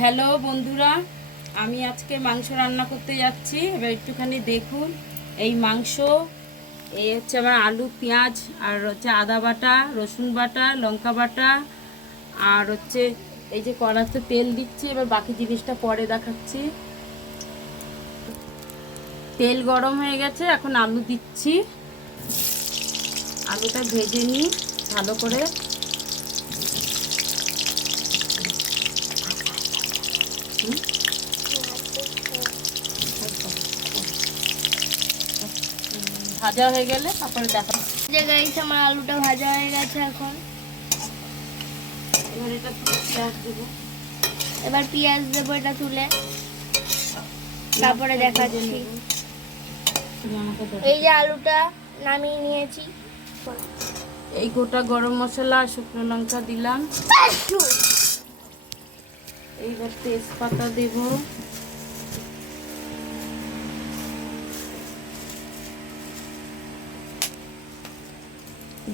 Hello বন্ধুরা, আমি আজকে মাংস রান্না করতে যাচ্ছি। এবার একটুখানি দেখুন এই মাংস। এই হচ্ছে আমার আলু, পেঁয়াজ, আর হচ্ছে আদা বাটা, রসুন বাটা, লঙ্কা বাটা, আর হচ্ছে এই যে কড়াতে তেল দিচ্ছি। এবার বাকি জিনিসটা পরে দেখাচ্ছি। তেল গরম হয়ে গেছে, এখন আলু দিচ্ছি। আলুটা ভেজে নিই ভালো করে। ভাজা হয়ে গেলে তারপরে দেখা। গাইস আমার আলুটা ভাজা হয়ে গেছে। এখন এবার এটা পেঁয়াজ দেবো। এবার পেঁয়াজ দেবো এটা তুলে, তারপরে দেখাচ্ছি। এই যে আলুটা নামিয়ে নিয়েছি। এই গোটা গরম মশলা আর শুকনো লঙ্কা দিলাম। এইবার তেজপাতা দেব।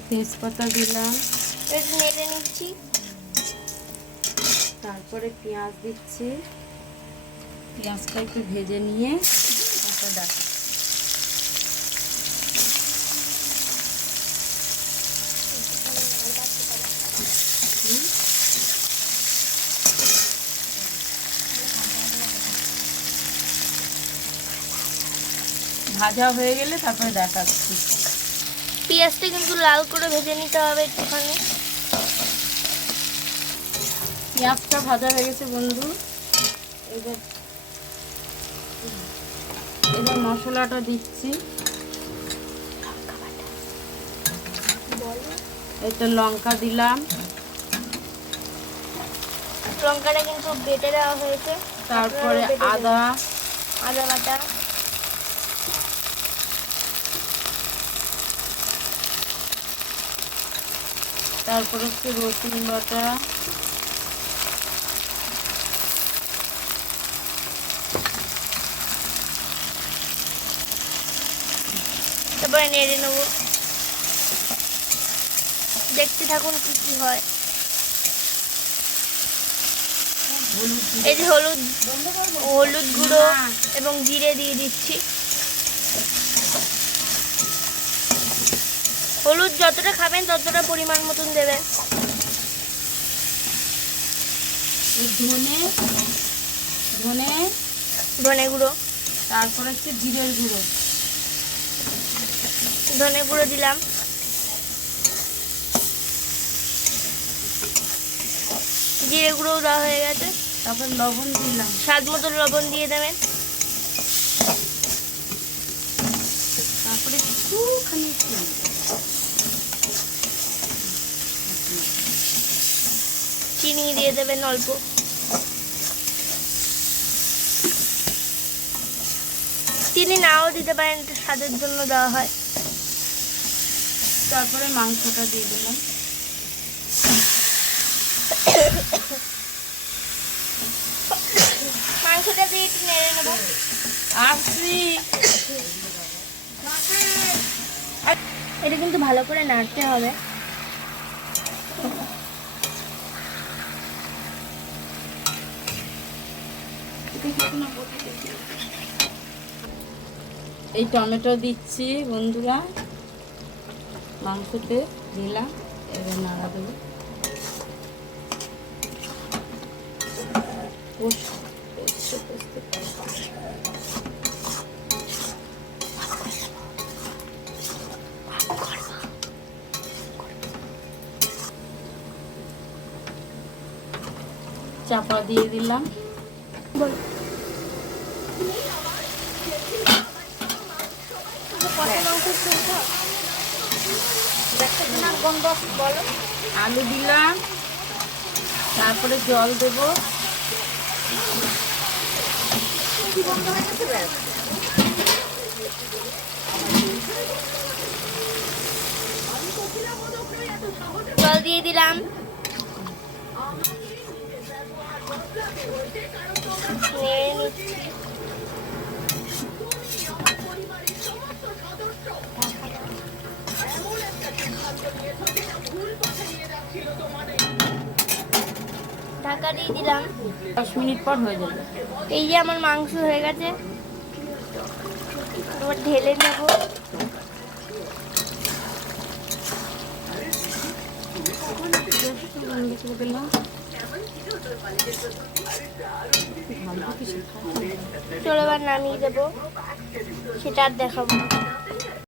তেজপাতা দিলাম, একটু নেড়ে নিচ্ছি। তারপরে পেঁয়াজ দিচ্ছি। পেঁয়াজটা একটু ভেজে নিয়ে তারপর দেখা। ভাজা হয়ে গেলে তারপরে দেখাচ্ছি। পেঁয়াজটা কিন্তু লাল করে ভেজে নিতে হবে একটুখানি। পেঁয়াজটা ভাজা হয়ে গেছে বন্ধু। এবার এবার মশলাটা দিচ্ছি। এটা লঙ্কা দিলাম, লঙ্কাটা কিন্তু বেটে দেওয়া হয়েছে। তারপরে আদা বাটা, তারপরে হচ্ছে রসুন বাটা, তারপরে নেড়ে নেবো। দেখতে থাকুন কি কি হয়। এই যে হলুদ গুঁড়ো এবং জিরে দিয়ে দিচ্ছি। হলুদ যতটা খাবেন ততটা পরিমাণ মতন দেবেন। ধনে ধনে ধনে গুঁড়ো, তারপরে হচ্ছে জিরের গুঁড়ো। ধনে গুঁড়ো দিলাম। জিরে গুঁড়ো দেওয়া হয়ে গেছে। তারপর লবণ দিলাম, স্বাদ মতো লবণ দিয়ে দেবেন। তারপরে একটুখানি চিনি দিয়ে দেবেন অল্প। চিনি নাও দিতে পারেন, এটা স্বাদের জন্য দেওয়া হয়। তারপরে মাংসটা দিয়ে দিলাম। মাংসটা দিয়ে একটু নেড়ে নেবো। এটা কিন্তু ভালো করে নাড়তে হবে। এই টমেটো দিচ্ছি বন্ধুরা, মাংসতে দিলাম। এবার নাড়া দেবো। চাপা দিয়ে দিলাম। আলু দিলাম, তারপরে জল দেব। জল দিয়ে দিলাম। নেড়ে নিচ্ছি। ঢাকা দিয়ে দিলাম। 10 মিনিট পর হয়ে যাবে। এই যে আমার মাংস হয়ে গেছে, এবার ঢেলে নেব। চলো এবার নামিয়ে দেবো, সেটা আর দেখাবো না।